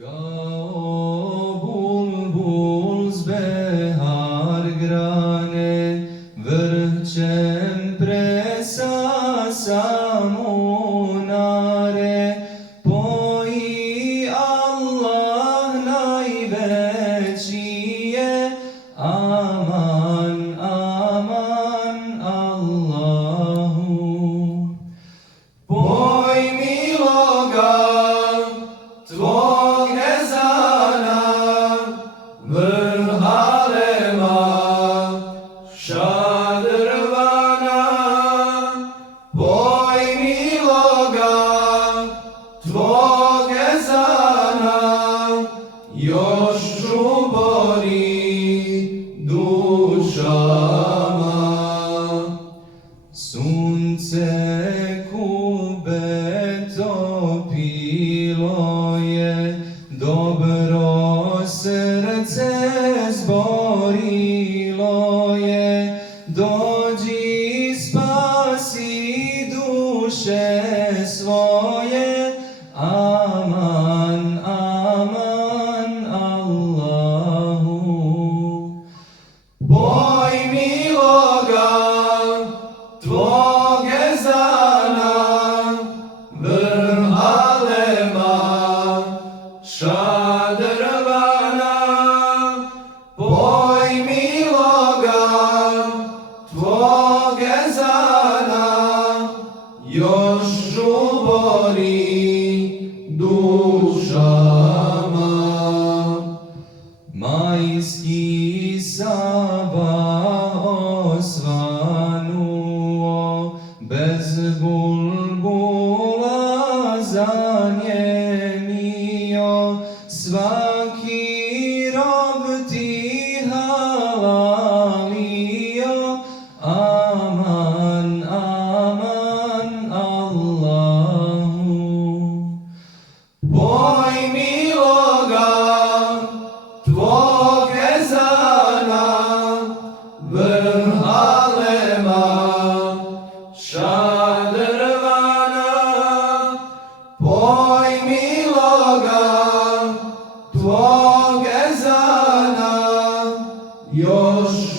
Kao bulbul s behar grane, vrčem presasam unare, poji Allah najveći je, aman, aman Allahu. Poj miloga tvog ezana, vrh alema, šadrvana. Poj miloga tvog ezana, još žubori dušama. Sunce kube topilo je, dobro srce zborilo je, dođi spasi duše svoje, aman, aman Allahu. Boj miloga tvog ezana, vrh alema, šadrvana. Boj miloga tvog ezana, još žubori dušama. Majski sabah osvanuo, bez bulbula zanjemio, svaki rob ti halalio, aman, aman Allahu. Boj miloga tvog ezana, vrh alema, šadrvana. Boj miloga tvog ezana, još